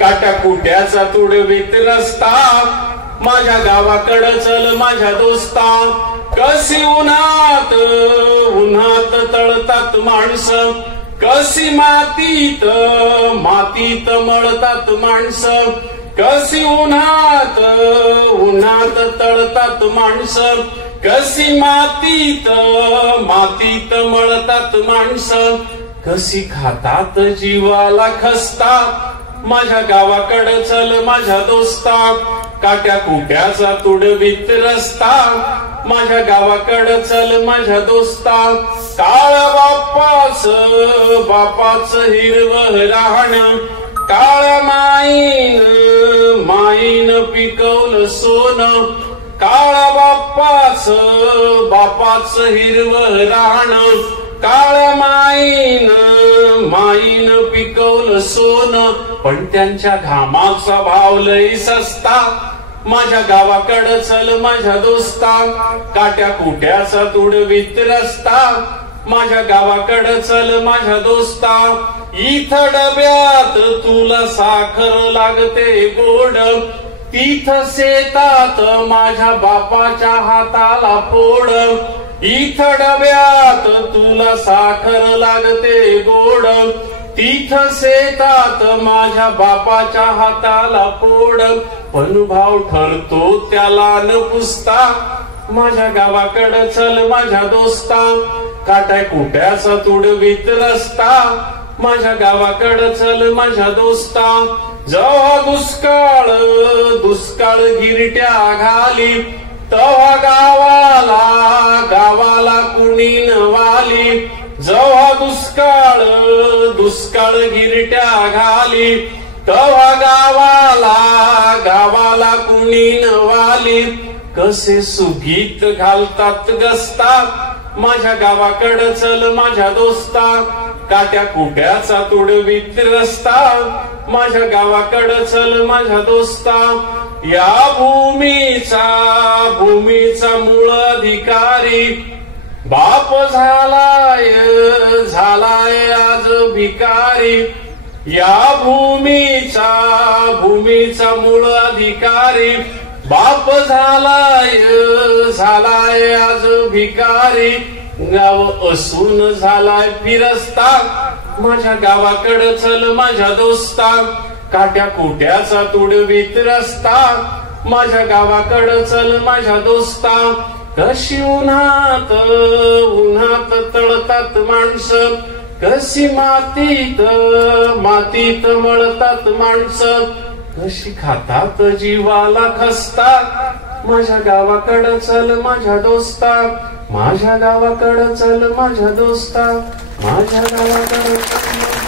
काट्या कुट्याचा तुडवीत रस्ता माझ्या गावाकडं चल माझ्या दोस्ता कशी उन्हात उन्हात तळतात माणसं कशी मातीत मातीत मळतात माणसं कशी उन्हात उन्हात तळतात माणसं कशी मातीत मातीत मळतात माणसं कशी खातात जीवाला खस्ता माझ्या गावाकडे चल माझ्या दोस्ता काट्या कुट्याचा तुडवीत रस्ता माझ्या गावाकडे चल माझ्या दोस्ता काळा बापाच हिरवं राहणं काळा माईन पिकवलं सोनं काळा बापाच हिरवं राहणं काळ्या माईन पिकवलं सोनं पण त्यांच्या घामाचा भाव लई सस्ता माझ्या गावाकडं चल माझ्या दोस्ता काट्या कुट्याचा तुडवीत रस्ता माझ्या गावाकडं चल माझ्या दोस्ता इथं डब्यात तुला साखर लागते गोड तिथं शेतात माझ्या बापाच्या हाताला फोड इथं डब्यात तुला साखर लागते गोड तिथं शेतात माझ्या बापाच्या हाताला फोड पण भाव ठरतो त्याला न पुसता माझ्या गावाकडं चल माझ्या दोस्ता काट्या कुट्याचा तुडवीत रस्ता माझ्या गावाकडं चल माझ्या दोस्ता जेव्हा दुष्काळ गिरट्या घाली तेव्हा गावाला कुणी न वाली जेव्हा दुष्काळ गिरट्या घाली तेव्हा गावाला कुणी न वाली कसे सुगीत घालतात गस्ता माझ्या गावाकडं चल माझ्या दोस्ता काट्या कुट्याचा तुडवीत रस्ता माझ्या गावाकडं चल माझ्या दोस्ता या भूमीचा मूळ अधिकारी बाप झालाय आज भिकारी या भूमीचा मूळ अधिकारी बाप झालाय आज भिकारी गाव असून झालाय फिरस्ता माझ्या गावाकडं चल माझ्या दोस्ता काट्या कुट्याचा तुडवीत रस्ता माझ्या गावाकडं चल माझ्या दोस्ता कशी उन्हात तळतात माणसं कशी मातीत मळतात माणसं कशी खातात जीवाला खस्ता माझ्या गावाकडं चल माझ्या दोस्ता माझ्या गावाकडं चल माझ्या दोस्ता माझ्या गावाकडं चल